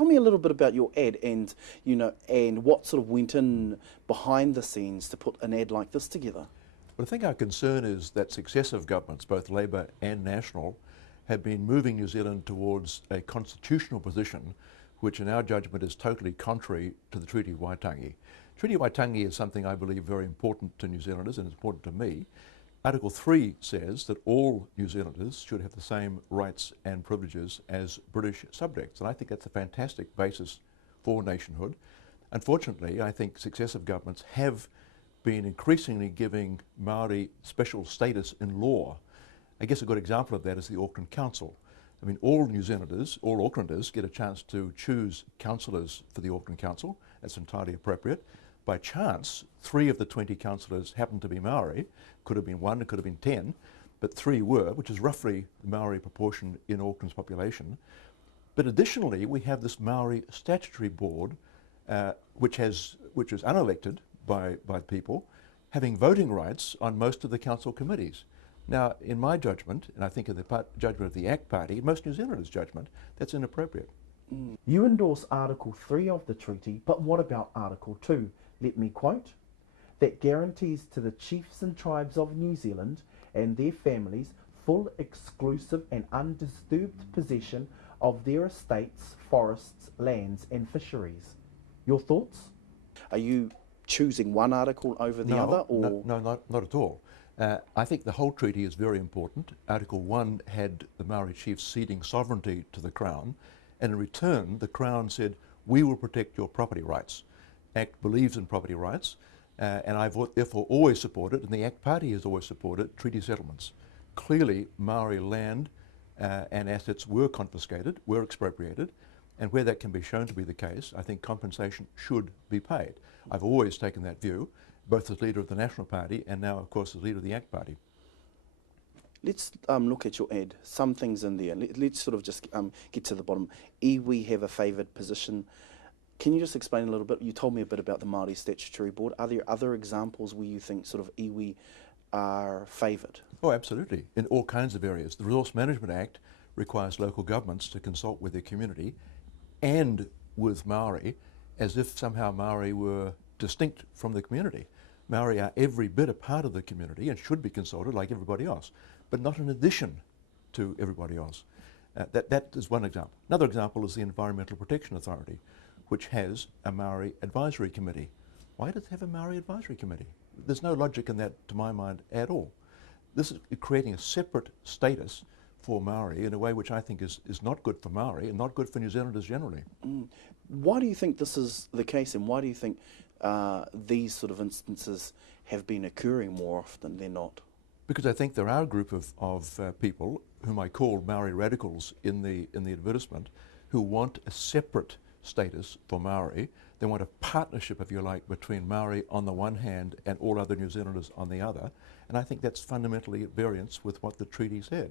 tell me a little bit about your ad and, and what sort of went in behind the scenes to put an ad like this together. Well, I think our concern is that successive governments, both Labour and National, have been moving New Zealand towards a constitutional position which in our judgment is totally contrary to the Treaty of Waitangi. Treaty of Waitangi is something I believe very important to New Zealanders and important to me. Article 3 says that all New Zealanders should have the same rights and privileges as British subjects, and I think that's a fantastic basis for nationhood. Unfortunately, I think successive governments have been increasingly giving Māori special status in law. I guess a good example of that is the Auckland Council. I mean, all New Zealanders, all Aucklanders get a chance to choose councillors for the Auckland Council. That's entirely appropriate. By chance, 3 of the 20 councillors happen to be Māori. Could have been 1, it could have been 10, but 3 were, which is roughly the Māori proportion in Auckland's population. But additionally, we have this Māori Statutory Board, which is unelected by people, having voting rights on most of the council committees. Now, in my judgment, and I think in the judgment of the ACT Party, most New Zealanders' judgment, that's inappropriate. You endorse Article 3 of the treaty, but what about Article 2? Let me quote, that guarantees to the chiefs and tribes of New Zealand and their families full, exclusive and undisturbed possession of their estates, forests, lands and fisheries. Your thoughts? Are you choosing one article over the other? Or? No, not at all. I think the whole treaty is very important. Article 1 had the Maori chiefs ceding sovereignty to the Crown, and in return the Crown said, we will protect your property rights. ACT believes in property rights, and I've therefore always supported, and the ACT Party has always supported, treaty settlements. Clearly Maori land and assets were confiscated, were expropriated, and where that can be shown to be the case, I think compensation should be paid. I've always taken that view, both as leader of the National Party and now, of course, as leader of the ACT Party. Let's look at your ad. Some things in there. Let's sort of just get to the bottom. Iwi have a favoured position. Can you just explain a little bit? You told me a bit about the Māori Statutory Board. Are there other examples where you think sort of iwi are favoured? Oh, absolutely. In all kinds of areas. The Resource Management Act requires local governments to consult with their community and with Māori as if somehow Māori were distinct from the community. Māori are every bit a part of the community and should be consulted like everybody else, but not in addition to everybody else. That is one example. Another example is the Environmental Protection Authority, which has a Māori Advisory Committee. Why does it have a Māori Advisory Committee? There's no logic in that, to my mind, at all. This is creating a separate status for Māori in a way which I think is not good for Māori and not good for New Zealanders generally. Why do you think this is the case, and why do you think these sort of instances have been occurring more often than not? Because I think there are a group of people whom I call Māori radicals in the advertisement who want a separate status for Māori. They want a partnership, if you like, between Māori on the one hand and all other New Zealanders on the other, and I think that's fundamentally at variance with what the treaty said.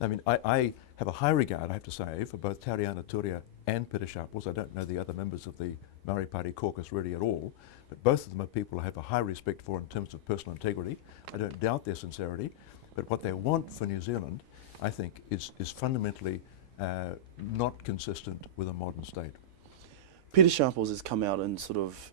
I mean, I have a high regard, I have to say, for both Tariana Turia and Peter Sharples. I don't know the other members of the Māori Party caucus really at all, but both of them are people I have a high respect for in terms of personal integrity. I don't doubt their sincerity, but what they want for New Zealand, I think, is fundamentally not consistent with a modern state. Peter Sharples has come out and sort of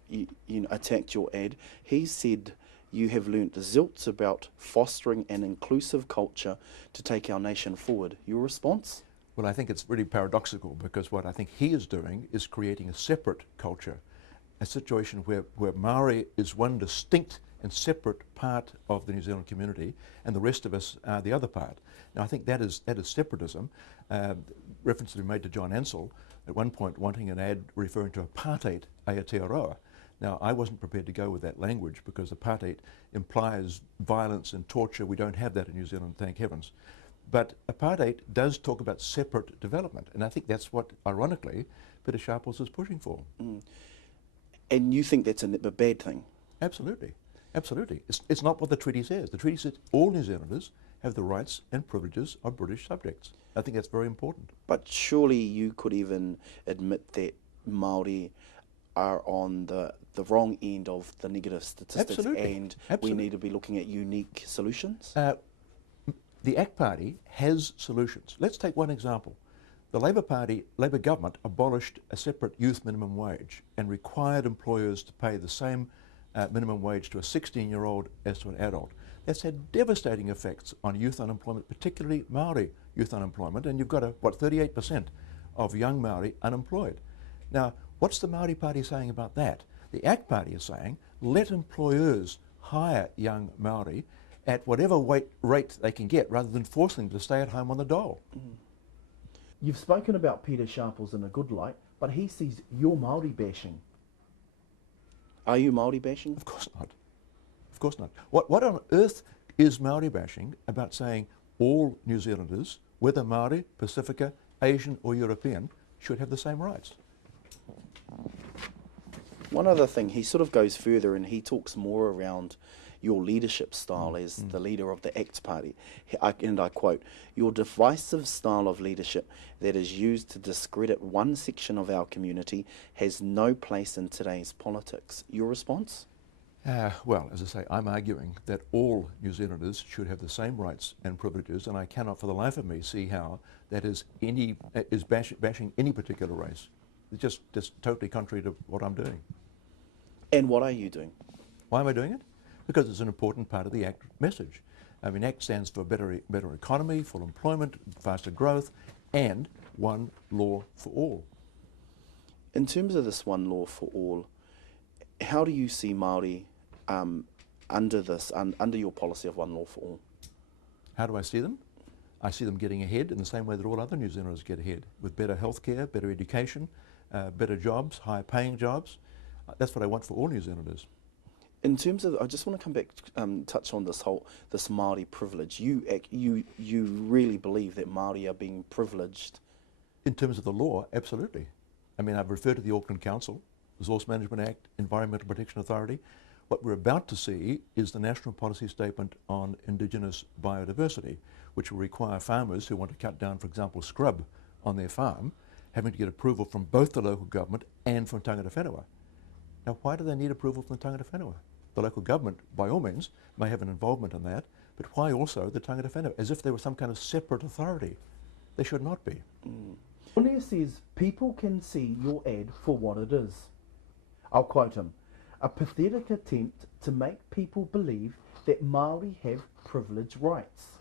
attacked your ad. He said you have learnt zilts about fostering an inclusive culture to take our nation forward. Your response? Well, I think it's really paradoxical, because what I think he is doing is creating a separate culture, a situation where Māori is one distinct and separate part of the New Zealand community, and the rest of us are the other part. Now, I think that is separatism. Reference to be made to John Ansell, at one point wanting an ad referring to apartheid Aotearoa. Now, I wasn't prepared to go with that language because apartheid implies violence and torture. We don't have that in New Zealand, thank heavens. But apartheid does talk about separate development, and I think that's what, ironically, Peter Sharples is pushing for. And you think that's a bad thing? Absolutely. Absolutely. It's not what the treaty says. The treaty says all New Zealanders have the rights and privileges of British subjects. I think that's very important. But surely you could even admit that Māori are on the wrong end of the negative statistics. Absolutely. And Absolutely. we need to be looking at unique solutions? The ACT Party has solutions. Let's take one example. The Labor government abolished a separate youth minimum wage and required employers to pay the same minimum wage to a 16-year-old as to an adult. That's had devastating effects on youth unemployment, particularly Māori youth unemployment, and you've got 38% of young Māori unemployed. Now, what's the Māori Party saying about that? The ACT Party is saying, let employers hire young Māori at whatever rate they can get, rather than forcing them to stay at home on the dole. You've spoken about Peter Sharples in a good light, but he sees you're Māori bashing. Are you Māori bashing? Of course not. Of course not. What on earth is Māori bashing about saying all New Zealanders, whether Māori, Pacifica, Asian or European, should have the same rights? One other thing, he sort of goes further and he talks more around your leadership style as the leader of the ACT Party. And I quote, "Your divisive style of leadership that is used to discredit one section of our community has no place in today's politics." Your response? Well, as I say, I'm arguing that all New Zealanders should have the same rights and privileges, and I cannot for the life of me see how that is bashing any particular race. It's just totally contrary to what I'm doing. And what are you doing? Why am I doing it? Because it's an important part of the ACT message. I mean, ACT stands for better economy, full employment, faster growth, and one law for all. In terms of this one law for all, how do you see Māori under your policy of one law for all? How do I see them? I see them getting ahead in the same way that all other New Zealanders get ahead, with better healthcare, better education, better jobs, higher paying jobs. That's what I want for all New Zealanders. In terms of, I just want to come back, touch on this Māori privilege. You really believe that Māori are being privileged? In terms of the law, absolutely. I mean, I've referred to the Auckland Council, Resource Management Act, Environmental Protection Authority. What we're about to see is the National Policy Statement on Indigenous Biodiversity, which will require farmers who want to cut down, for example, scrub on their farm, having to get approval from both the local government and from tangata whenua. Now, why do they need approval from the tangata whenua? The local government, by all means, may have an involvement in that, but why also the tangata whenua, as if they were some kind of separate authority? They should not be. Honia says people can see your ad for what it is. I'll quote him, "A pathetic attempt to make people believe that Māori have privilege rights."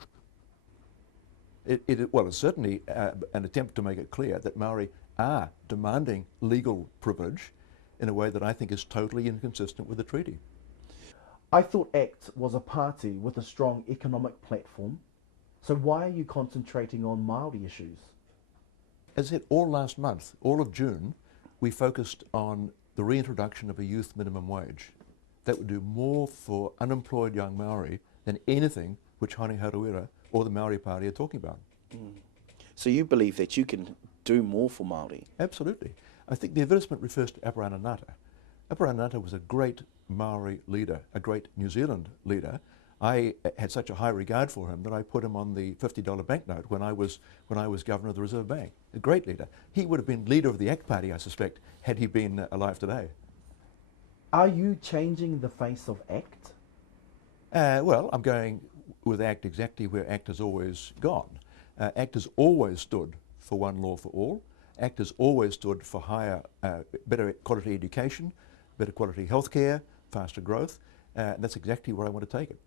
Well, it's certainly an attempt to make it clear that Māori are demanding legal privilege in a way that I think is totally inconsistent with the treaty. I thought ACT was a party with a strong economic platform, so why are you concentrating on Māori issues? As I said, all last month, all of June, we focused on the reintroduction of a youth minimum wage. That would do more for unemployed young Māori than anything which Hone Harawira or the Māori Party are talking about. So you believe that you can do more for Māori? Absolutely. I think the advertisement refers to Apirana Ngata. Apirana Ngata was a great Māori leader, a great New Zealand leader. I had such a high regard for him that I put him on the $50 banknote when I was governor of the Reserve Bank. A great leader. He would have been leader of the ACT Party, I suspect, had he been alive today. Are you changing the face of ACT? Well, I'm going with ACT exactly where ACT has always gone. ACT has always stood for one law for all. ACT has always stood for higher, better quality education, better quality healthcare, faster growth. And that's exactly where I want to take it.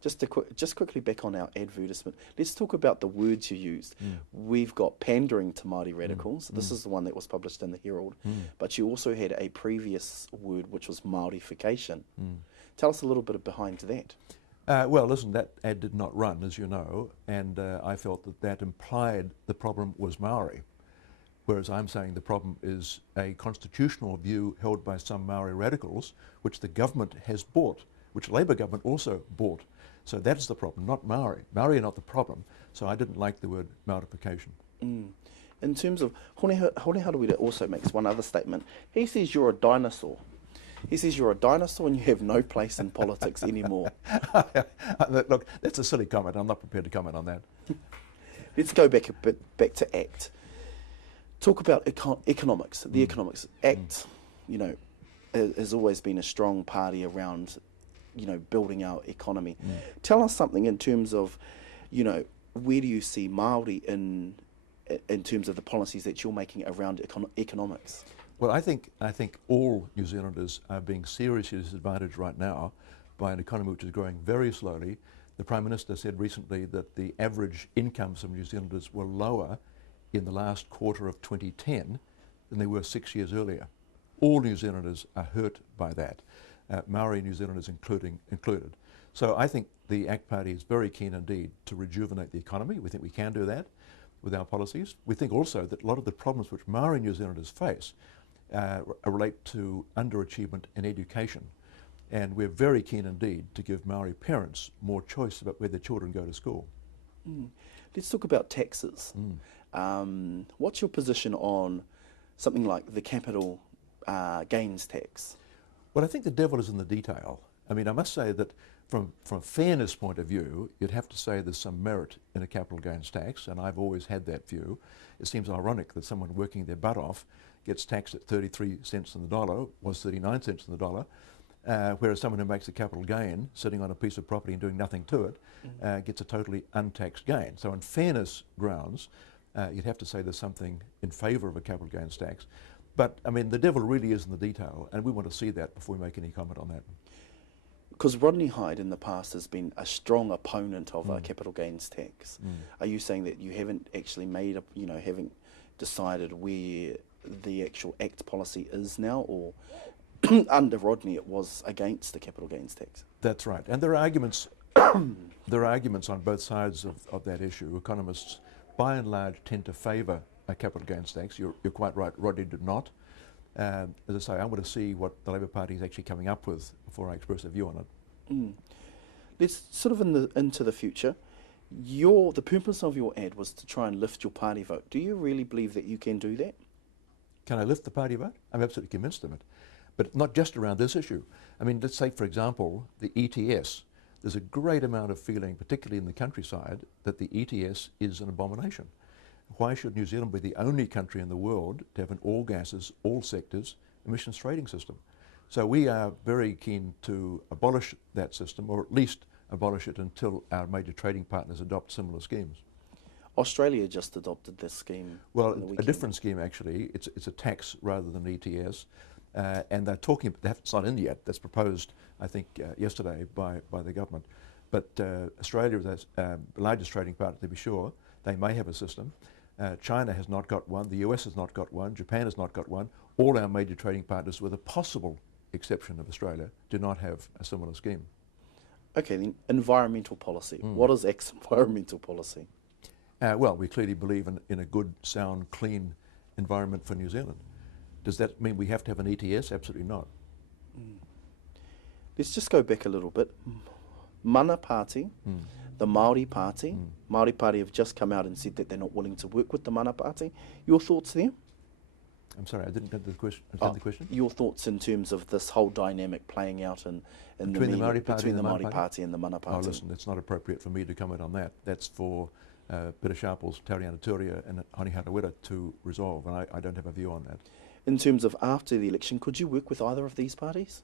Just quickly back on our advertisement, let's talk about the words you used. We've got pandering to Māori radicals. This is the one that was published in the Herald. But you also had a previous word which was Māorification. Tell us a little bit behind that. Well, listen, that ad did not run, as you know, and I felt that implied the problem was Maori, whereas I'm saying the problem is a constitutional view held by some Maori radicals, which the government has bought, which Labour government also bought. So that's the problem, not Maori. Maori are not the problem, so I didn't like the word Maorification. In terms of, Hone Harawira also makes one other statement. He says you're a dinosaur. He says you're a dinosaur and you have no place in politics anymore. Look, that's a silly comment. I'm not prepared to comment on that. Let's go back a bit back to ACT. Talk about economics. The economics. ACT, you know, has always been a strong party around, you know, building our economy. Tell us something in terms of, you know, where do you see Māori in in terms of the policies that you're making around economics? Well, I think all New Zealanders are being seriously disadvantaged right now by an economy which is growing very slowly. The Prime Minister said recently that the average incomes of New Zealanders were lower in the last quarter of 2010 than they were 6 years earlier. All New Zealanders are hurt by that, Maori New Zealanders included. So I think the ACT Party is very keen indeed to rejuvenate the economy. We think we can do that with our policies. We think also that a lot of the problems which Maori New Zealanders face relate to underachievement in education. And we're very keen indeed to give Maori parents more choice about where their children go to school. Let's talk about taxes. What's your position on something like the capital gains tax? Well, I think the devil is in the detail. I mean, I must say that from a fairness point of view, you'd have to say there's some merit in a capital gains tax, and I've always had that view. It seems ironic that someone working their butt off gets taxed at 33 cents on the dollar, was 39 cents on the dollar, whereas someone who makes a capital gain, sitting on a piece of property and doing nothing to it, gets a totally untaxed gain. So on fairness grounds, you'd have to say there's something in favour of a capital gains tax. But, I mean, the devil really is in the detail, and we want to see that before we make any comment on that. Because Rodney Hyde in the past has been a strong opponent of a capital gains tax. Are you saying that you haven't actually made up, haven't decided where the actual ACT policy is now, or under Rodney it was against the capital gains tax? That's right, and there are arguments. There are arguments on both sides of that issue. Economists, by and large, tend to favour a capital gains tax. You're quite right. Rodney did not. As I say, I want to see what the Labour Party is actually coming up with before I express a view on it. Let's sort of into the future. The purpose of your ad was to try and lift your party vote. Do you really believe that you can do that? Can I lift the party vote? I'm absolutely convinced of it. But not just around this issue. I mean, let's say, for example, the ETS. There's a great amount of feeling, particularly in the countryside, that the ETS is an abomination. Why should New Zealand be the only country in the world to have an all gases, all sectors emissions trading system? So we are very keen to abolish that system, or at least abolish it until our major trading partners adopt similar schemes. Australia just adopted this scheme. Well, a different scheme actually. It's a tax rather than ETS, and they're talking. It's not in yet. That's proposed, I think, yesterday by the government. But Australia is the largest trading partner, to be sure. They may have a system. China has not got one. The US has not got one. Japan has not got one. All our major trading partners, with a possible exception of Australia, do not have a similar scheme. Okay, then environmental policy. What is ACT's environmental policy? Well, we clearly believe in a good, sound, clean environment for New Zealand. Does that mean we have to have an ETS? Absolutely not. Let's just go back a little bit. Mana Party, the Māori Party. Māori Party have just come out and said that they're not willing to work with the Mana Party. Your thoughts there? I'm sorry, I didn't get the question. The question. Your thoughts in terms of this whole dynamic playing out in between the Māori Party between and the the Mana Māori Party? Party and the Mana Party? Oh, listen, it's not appropriate for me to comment on that. That's for Peter Sharples, Tauriana Turia and Honi Harawira to resolve, and I don't have a view on that. In terms of after the election, could you work with either of these parties?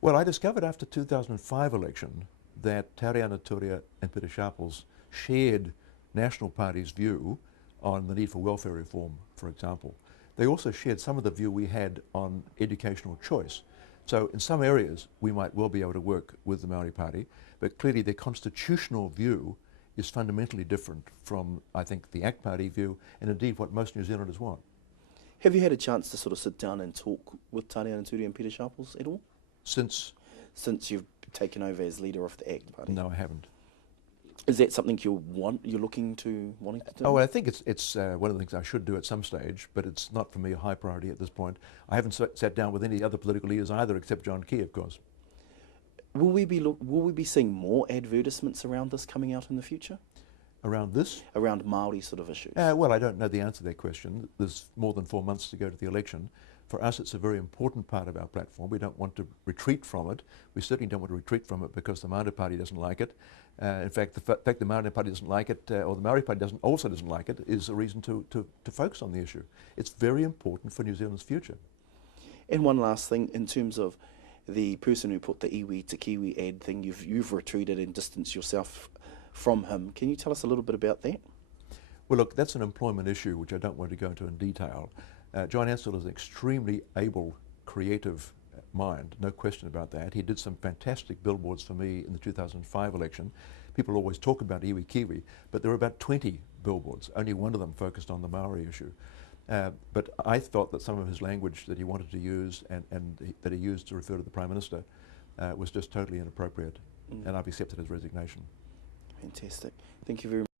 Well, I discovered after 2005 election that Tauriana Turia and Peter Sharples shared National Party's view on the need for welfare reform, for example. They also shared some of the view we had on educational choice. So in some areas, we might well be able to work with the Māori Party, but clearly their constitutional view is fundamentally different from, I think, the ACT Party view, and indeed what most New Zealanders want. Have you had a chance to sort of sit down and talk with Tauriana Turia and Peter Sharples at all? Since Since you've taken over as leader of the ACT Party? no, I haven't. Is that something you're wanting to do? Oh, well, I think it's one of the things I should do at some stage, but it's not for me a high priority at this point. I haven't sat down with any other political leaders either, except John Key, of course. Will we be seeing more advertisements around this coming out in the future? Around this? Around Māori sort of issues? Well, I don't know the answer to that question. There's more than 4 months to go to the election. For us, it's a very important part of our platform. We don't want to retreat from it. We certainly don't want to retreat from it because the Māori Party doesn't like it. In fact, the fact the Māori Party doesn't like it, or the Māori Party also doesn't like it, is a reason to focus on the issue. It's very important for New Zealand's future. And one last thing, in terms of the person who put the iwi to Kiwi ad thing, you've retreated and distanced yourself from him. Can you tell us a little bit about that? Well, look, that's an employment issue which I don't want to go into in detail. John Ansell is an extremely able, creative mind, no question about that. He did some fantastic billboards for me in the 2005 election. People always talk about iwi Kiwi, but there were about 20 billboards, only one of them focused on the Maori issue. But I thought that some of his language that he wanted to use and that he used to refer to the Prime Minister was just totally inappropriate, and I've accepted his resignation. Fantastic. Thank you very much.